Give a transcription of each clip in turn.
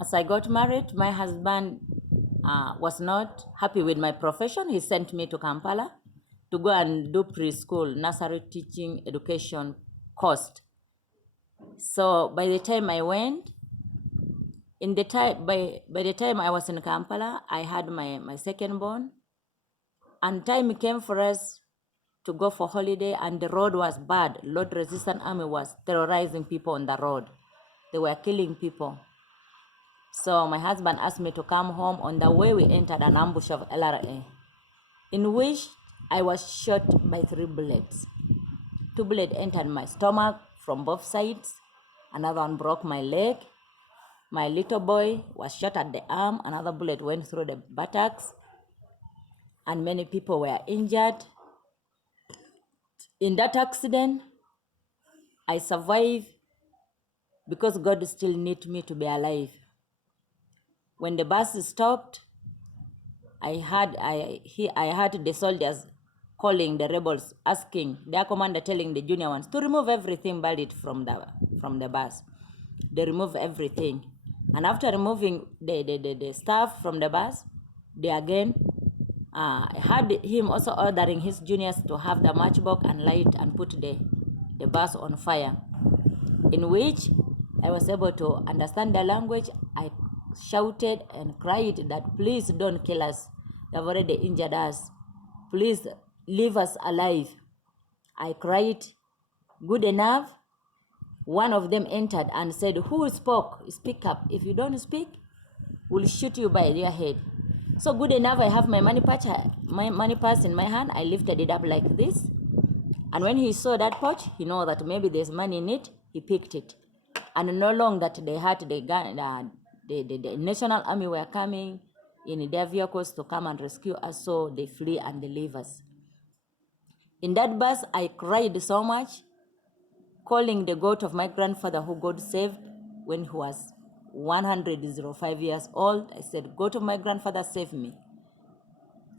As I got married, my husband was not happy with my profession. He sent me to Kampala to go and do preschool, nursery teaching education course. So by the time I went, by the time I was in Kampala, I had my second born, and time came for us to go for holiday, and the road was bad. Lord Resistance Army was terrorizing people on the road. They were killing people. So my husband asked me to come home. On the way, we entered an ambush of LRA, in which I was shot by 3 bullets. 2 bullets entered my stomach from both sides. Another one broke my leg. My little boy was shot at the arm. Another bullet went through the buttocks. And many people were injured. In that accident, I survived because God still needs me to be alive. When the bus stopped, I heard the soldiers calling the rebels, asking their commander, telling the junior ones to remove everything buried from the bus. They removed everything, and after removing the stuff from the bus, they again had him also ordering his juniors to have the matchbox and light and put the bus on fire, in which I was able to understand the language. I shouted and cried that please don't kill us. You have already injured us. Please leave us alive. I cried good enough. One of them entered and said, who spoke? Speak up. If you don't speak, we'll shoot you by your head. So good enough, I have my money purse in my hand. I lifted it up like this. And when he saw that pouch, he know that maybe there's money in it. He picked it. And no long that they had the National Army were coming in their vehicles to come and rescue us, so they flee and they leave us. In that bus, I cried so much, calling the goat of my grandfather who God saved when he was 105 years old. I said, goat of my grandfather, save me.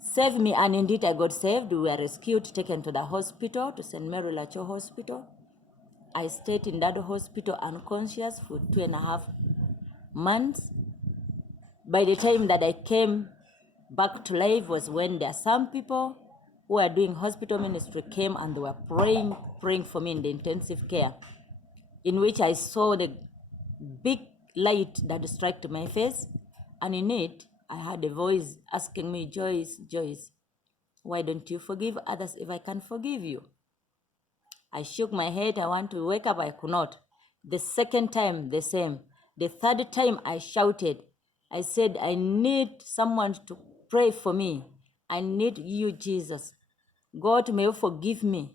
Save me, and indeed I got saved. We were rescued, taken to the hospital, to St. Mary Lacho Hospital. I stayed in that hospital unconscious for 2.5 months. By the time that I came back to life was when there are some people who were doing hospital ministry came and they were praying for me in the intensive care, in which I saw the big light that struck my face, and in it I heard a voice asking me, Joyce, why don't you forgive others if I can forgive you? I shook my head. I want to wake up. I could not. The second time, the same. The third time, I shouted. I said, I need someone to pray for me. I need you, Jesus. God, may you forgive me.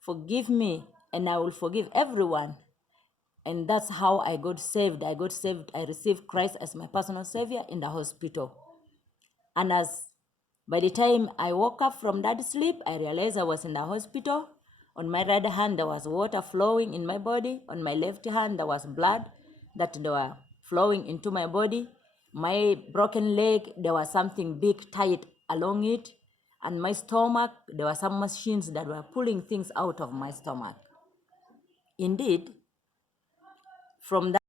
Forgive me, and I will forgive everyone. And that's how I got saved. I received Christ as my personal savior in the hospital. And by the time I woke up from that sleep, I realized I was in the hospital. On my right hand, there was water flowing in my body. On my left hand, there was blood that they were flowing into my body. My broken leg, there was something big tied along it. And my stomach, there were some machines that were pulling things out of my stomach. Indeed, from that